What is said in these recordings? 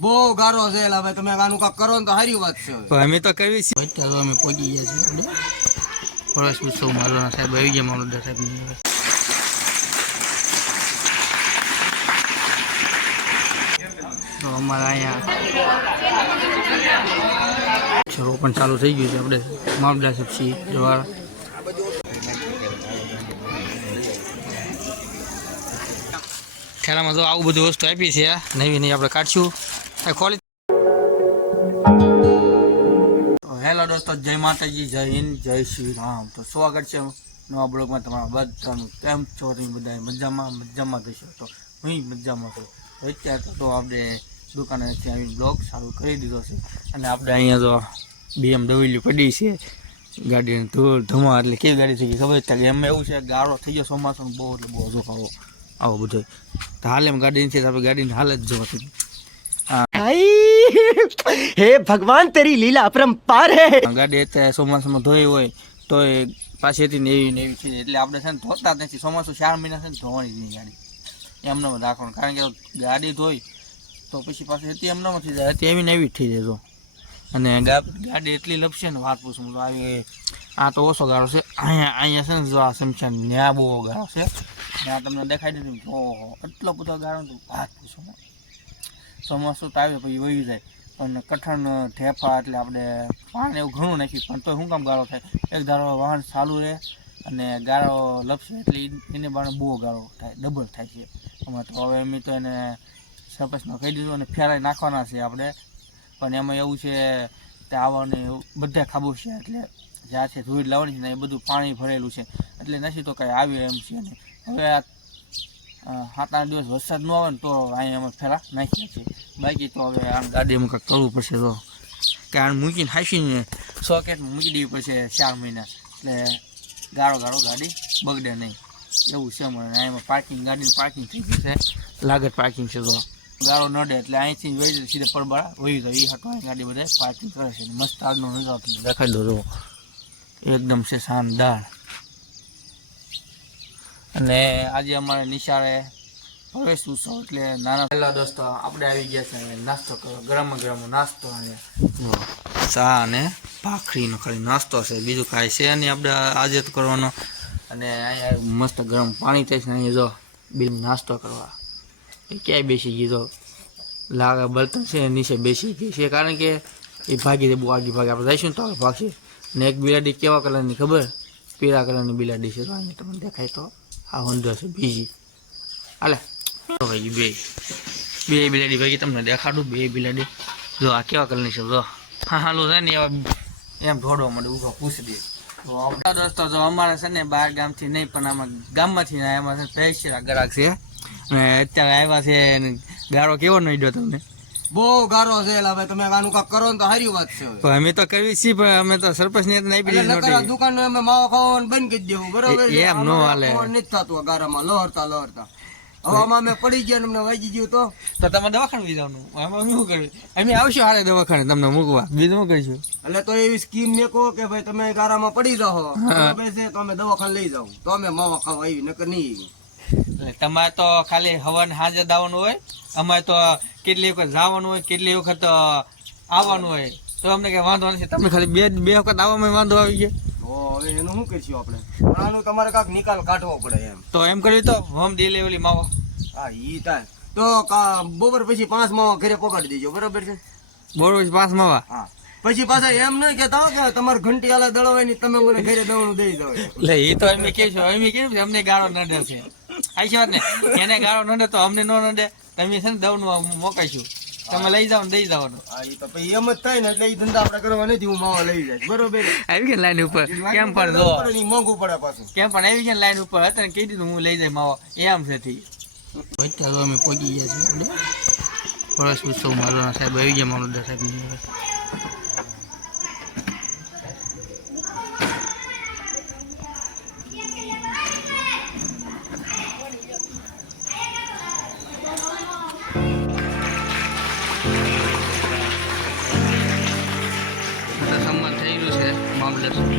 બહુ ગારો છે એલા ભાઈ, તમે આનું કાક કરો ને તો સારી વાત છે. અમે તો કવી છીએ અત્યારે અમે પહોંચી ગયા છીએ આપણે ફરસ ઉત્સવ માલવાના સાહેબ આવી ગયા મામલતદાર સાહેબ તો અમારા અહીંયા શરૂ પણ ચાલુ થઈ ગયું છે. આપણે મામલતદાર સાહેબ છીએ જવાર ખેલામાં જો આવું બધું વસ્તુ આપી છે નવી નહીં આપણે કાઢશું ખોલી. હેલો દોસ્તો, જય માતાજી, જય હિન્દ, જય શ્રી રામ. તો સ્વાગત છે નવા બ્લોગમાં તમારા બધાનું. કેમ છો તમે બધા? મજામાં થશો તો હું મજામાં છું. અત્યારે તો આપણે દુકાનેથી આવીને બ્લોગ ચાલુ કરી દીધો છે અને આપણે અહીંયા તો BMW પડી છે ગાડીને ધૂળ ધમા. એટલે કેવી ગાડી થઈ ગઈ ખબર છે કે એમ એવું છે ગાળો થઈ ગયો ચોમાસાનો બહુ, એટલે બહુ હજુ આવો બધો તો હાલ એમ ગાડી નથી. આપણે ગાડીની હાલત જોવા हे भगवान तेरी लीला अपरंपार है. ગાડી અત્યારે ચોમાસામાં ધોઈ હોય તો એ પાછળથી ને એવી છે. એટલે આપણે છે ને ધોતા જ નથી. ચોમાસું 4 મહિના છે ને ધોવાની જ નહીં ગાડી, એમને રાખવાનું. કારણ કે ગાડી ધોઈ તો પછી પાછી હતી એમને નથી જાય, હતી એવી ને એવી જ થઈ જાય. અને ગાડી એટલી લપશે ને વાત પૂછું તો આવી. આ તો ઓછો ગાળો છે અહીંયા છે ને જો આ સમસ્યા ન્યા બહુ ગાળો છે. ત્યાં તમને દેખાઈ દીધું ઓહો એટલો બધો ગાળો તો વાત પૂછું. ચોમાસું તો આવે પછી વહી જાય પણ કઠણ ઠેફા એટલે આપણે પાણી એવું ઘણું નાખ્યું પણ તો શું કામ ગાળો થાય? એક ધારો વાહન ચાલુ રહે અને ગાળો લપશે એટલે એને બાણે બહુ ગાળો થાય, ડબલ થાય છે. અમે તો હવે એમ તો એને સરપંચમાં કહી દીધું અને ફેરાઈ નાખવાના છે આપણે. પણ એમાં એવું છે કે આવવાને બધા ખાબુ છે એટલે જ્યાં છે ધૂળ લાવવાની છે ને એ બધું પાણી ભરેલું છે એટલે નથી તો કાંઈ આવે એમ છે ને. હવે 7-8 દિવસ વરસાદ ન આવે ને તો અહીંયા અમે ફેરા નાખીએ છીએ. બાકી તો હવે આમ ગાડીમાં કંઈક કરવું પડશે. તો કે આને મૂકીને હાંસીને સોકેટમાં મૂકી દેવી પડશે 4 મહિના એટલે ગાળો ગાડી બગડે નહીં એવું છે. મને અહીંયા પાર્કિંગ, ગાડીનું પાર્કિંગ થઈ ગયું છે, લાગત પાર્કિંગ છે. તો ગાળો નડે એટલે અહીંથી વહી સીધા પરબાળા વહી જાય. એ હાટો ગાડી બધા પાર્કિંગ કરે છે. મસ્ત આગનો નજારો દેખાડી દો એકદમ છે શાનદાર. અને આજે અમારે નિશાળે પ્રવેશ ઉત્સવ એટલે નાના પહેલા દોસ્તો આપણે આવી ગયા છે નાસ્તો કરો, ગરમ નાસ્તો અને ચા અને ભાખરીનો ખાલી નાસ્તો છે, બીજું કાંઈ છે નહીં આપણે આજે તો કરવાનો. અને અહીંયા મસ્ત ગરમ પાણી થાય છે. અહીંયા જો બિલ નાસ્તો કરવા એ ક્યાંય બેસી ગઈ તો લાગે બળતણ છે નીચે બેસી ગઈ છે. કારણ કે એ ભાગી દે બહુ આગી ભાગે આપણે જઈશું તો ભાગશે. ને એક બિલાડી કેવા કલરની ખબર? પીળા કલરની બિલાડી છે. તો અહીંયા તમને દેખાય તો આ હોન્ડો છે બીજી. હાલે ભાઈ બે બિલાડી ભાઈ તમને દેખાડું. બે બિલાડી જો આ કેવા કલરની છે. જો હાલું છે ને એવા એમ ઢોળવા માટે ઊભા પૂછી દે. તો દોસ્તો જો અમારે છે ને બહાર ગામથી નહીં પણ આમાં ગામમાંથી એમાં છે પૈસા ગરાક છે અને અત્યારે આવ્યા છે. ગાળો કેવો નહીં દો તમને? બહુ ગારો છે એલા ભાઈ, તમે આનું કાક કરો ને તો સારી વાત છે. અમે તો કરવી છીએ પણ અમે તો સરપંચ ને નહીં દુકાન અમે માવો ખાવાનું બંધ કરી દેવું બરોબર? એમ નો હાલે, નથી થતું ગારામાં લહરતા. હવે આમાં અમે પડી ગયા અમને વાગી ગયું તો તમે દવાખાને લઈ જવાનું. આમાં શું કર્યું? અમે આવશું હારે દવાખાને તમને મૂકવા, બીજું શું કરીશું? એટલે તો એવી સ્કીમ મેકો કે ભાઈ તમે ગારામાં પડી જાઓ બરાબર છે તો અમે દવાખાને લઈ જાવ તો અમે માવા ખાવા આવી, નકર નહીં. તમારે તો ખાલી હવાને હાજર દાવાનું હોય, અમારે તો કેટલી વખત જવાનું હોય, કેટલી વખત આવવાનું હોય. તો અમને કઈ વાંધો નથી. તમે ખાલી બે વખત આવવામાં વાંધો આવી ગયો. હવે એનું શું કરીશું આપણે? આનું તમારે કાંક નિકાલ કાઢવો પડે એમ. તો એમ કર્યું તો હોમ ડિલિવરી માવો. હા ઈ થાય તો બપોર પછી 5 માવા ઘરે પકડી દેજો બરોબર છે? બરોબર 5 માવા. હા પછી પાછા એમ નહીં કેતા કે તમારે ઘંટી આલે દળવાની તમે મને ઘરે દવાનું દઈ દો. એટલે એ તો અમે કહીશું અમને ગાળો નડે છે. આઈ વાત ને એને ગાળો નડે તો અમને ન નડે. તમે છે ને દવાનું મોકાઈશું, તમે લઈ જાવ ને દઈ જવાનું. હા એ તો પછી એમ જ થાય ને એટલે એ ધંધા આપણે કરવા નથી. હું માવા લઈ જાય બરોબર. આવી ગયા લાઈન ઉપર કેમ પણ જો મોંઘું પડે પાછું. કેમ પણ આવી ગયા લાઈન ઉપર હતા ને કહી દીધું હું લઈ જાય માવો એમ છે. અત્યારે અમે પહોંચી ગયા છીએ ફરસ ઉત્સવ માલવાના સાહેબ આવી ગયા મામલતદાર સાહેબ. સન્માન થઈ ગયું છે મામલતદાર સાહેબ.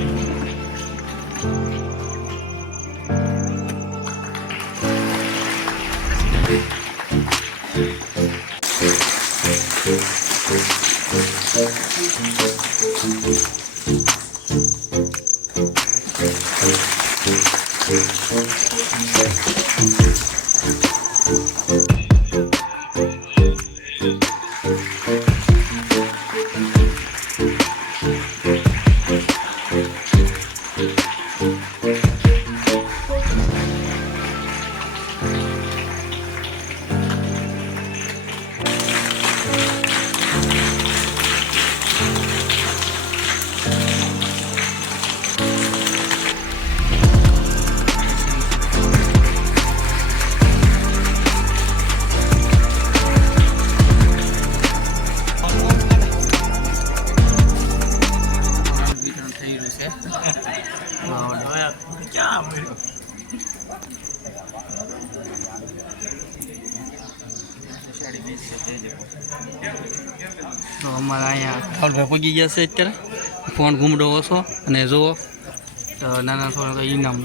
વિતરણ થઈ રહ્યું છે. તો અમારા અહીંયા રાહુલભાઈ પૂગી ગયા છે અત્યારે ફોન ઘૂમડો ઓછો અને જુઓ તો નાના છોકરા ઇનામ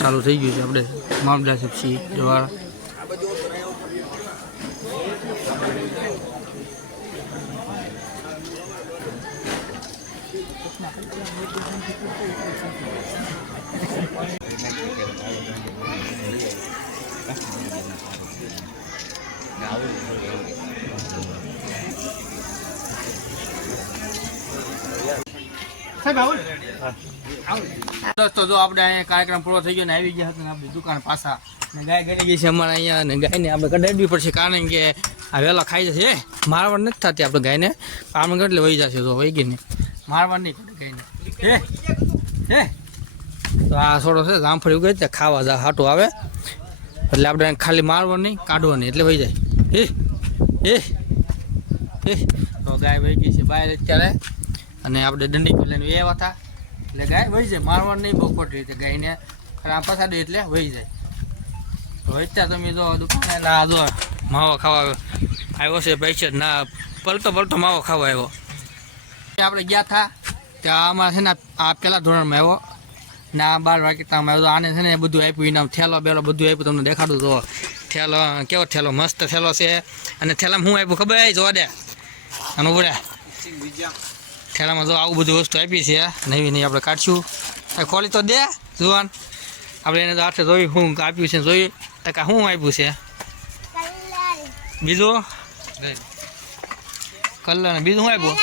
ચાલુ થઈ ગયું છે. આપણે મામલા છીએ દ્વારા દોસ્તો જો આપણે અહીંયા કાર્યક્રમ પૂરો થઈ ગયો ને આવી ગયા હતા ને આપણી દુકાન પાછા ને ગાય ગળી ગઈ છે અમારે અહીંયા ને ગાયને આપણે કઢાડવી પડશે કારણ કે આ વહેલા ખાઈ જશે મારવાડ નથી થતી આપણે ગાયને આમ એટલે વહી જશે તો વહી ગઈ ને મારવાડ નહીં પડે ગાયને હે તો આ છોડો છે જામફળી ઉગે ત્યાં ખાવા જા હાટું આવે એટલે આપણે ખાલી મારવા નહીં કાઢવા નહીં એટલે વહી જાય તો ગાય વહી ગઈ છે બહાર અત્યારે અને આપણે દંડી લઈને એવા હતા એટલે ગાય વહી જાય મારવાનું નહીં બહુ ખોટી રીતે ગાયને આમ પસાડી એટલે વહી જાય તો અત્યારે તમે જો દુકાને ના જો માવો ખાવા આવ્યો છે પૈસા ના પલટો માવો ખાવા આવ્યો આપણે ગયા હતા ત્યાં અમારે છે ને આ પહેલાં ધોરણમાં આવ્યો ને આ 12 વાગ્યામાં આવ્યો આને છે ને બધું આપ્યું ઇનામ થેલો બેલો બધું આપ્યું તમને દેખાડું તો થેલો કેવો થેલો મસ્ત થેલો છે અને થેલામાં શું આપ્યું ખબર જોવા દે અને ઉભર્યા થેલામાં જો આવું બધું વસ્તુ આપી છે નવી નહીં આપણે કાઢશું ખોલી તો દે જુવાન આપણે એને તો હાથે જોયું શું આપ્યું છે જોયું ટકા શું આપ્યું છે બીજું કલર ને બીજું શું આપ્યું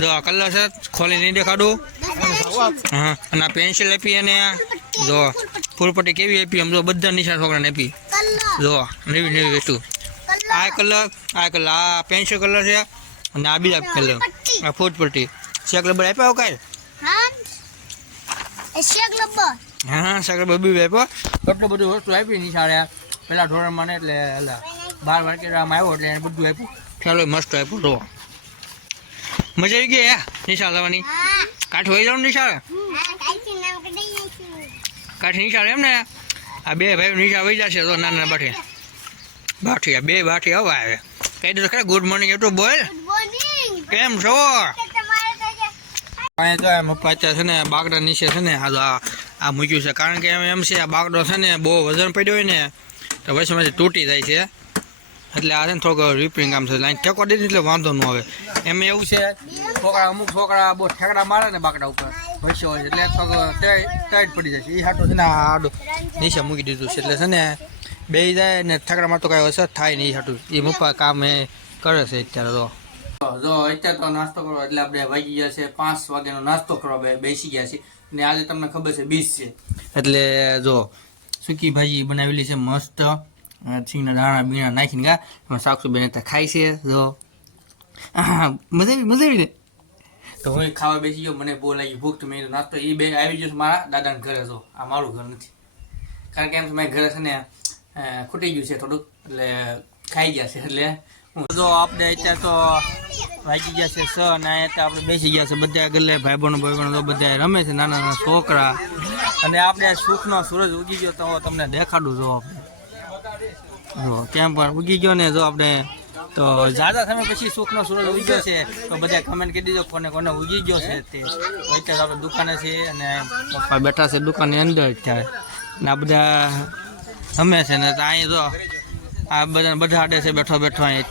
જો કલર છે ખોલી નહીં દેખાડું હા અને આ પેન્સિલ આપી અને જો ફૂલપટ્ટી કેવી આપી આમ જો બધા નિશાન છોકરાને આપી જો નવી વસ્તુ આ કલર આ પેન્સિલ કલર છે અને આ બીજા કલર આ ફૂલપટ્ટી શેક રબર આપ્યા કાંઈ હા શેક રબર બી આપ્યો એટલું બધું વસ્તુ આપી નિશાળે પેલા ધોરણમાં ને એટલે 12 વાગ્યામાં આવ્યો એટલે એને બધું આપ્યું ખ્યાલ મસ્ત આપ્યું તો મજા આવી ગઈ નિશાળ જવાની? કાઠ હોય જવાનું નિશાળ? કાઠી નિશાળ એમ ને? આ બે ભાઈ નિશાળ વહી જશે તો નાના બાઠિયા બે બાઠિયા હવા આવે. કહી દો ખરા ગુડ મોર્નિંગ એટલું બોલ. કેમ છો? અહીંયા તો એમ પપ્પા અત્યારે છે ને બાગડા નીચે છે ને આ મૂક્યું છે, કારણ કે એમ છે આ બાગડો છે ને બહુ વજન પડ્યો હોય ને તો વચ્ચેમાંથી તૂટી જાય છે, એટલે આ છે ને થોડુંક રિપેરિંગ કામ છે. લાઈન ટેકો દીધી એટલે વાંધો ન આવે. એમ એવું છે અમુક છોકરા બહુ ઠેકડા મારે ને બાગડા ઉપર વચ્ચે હોય છે, એટલે થોડુંક ટાઈટ પડી જાય છે. એ હાટું છે ને આડું નીચે મૂકી દીધું છે, એટલે છે ને બે જાય ને ઠેકડા મારતો કાંઈ અસર થાય નહીં. એ હાટું એ પપ્પા કામ એ કરે છે અત્યારે. જો અત્યારે તો નાસ્તો કરો એટલે આપણે વાગી ગયા છે 5 વાગ્યાનો નાસ્તો કરવા બેસી ગયા છે. ને આજે તમને ખબર છે 20 છે, એટલે જો સૂકી ભાજી બનાવેલી છે મસ્ત, સિંગના દાણા બીણા નાખીને ગા એમાં સાક્ષુ બેન ખાય છે. જો મજા આવી ને, તો હું ખાવા બેસી ગયો. મને બહુ લાગી ભૂખ, તો મેં નાસ્તો એ બે આવી ગયો મારા દાદાના ઘરે. જો આ મારું ઘર નથી, કારણ કે એમ મારા ઘરે છે ને ખૂટી ગયું છે થોડુંક, એટલે ખાઈ ગયા છે. એટલે જો આપણે અત્યારે તો વાગી ગયા છે 6 અને અહીંયા આપણે બેસી ગયા છે બધા ગલ્લે ભાઈબંધો બધા રમે છે, નાના નાના છોકરા. અને આપણે સુખનો સૂરજ ઉગી ગયો તો તમને દેખાડું. જો આપણે જો કેમ પણ ઉગી ગયો ને, જો આપણે તો જ્યાદા સમય પછી સુખનો સૂરજ ઉગી ગયો છે, તો બધા કમેન્ટ કરી દીધો કોને કોને ઉગી ગયો છે તે. અત્યારે આપણે દુકાને છે અને પપ્પા બેઠા છે દુકાનની અંદર અત્યારે, ને આ બધા રમે છે ને. તો અહીંયા જો આ બધા આડે છે બેઠો અહીંયા.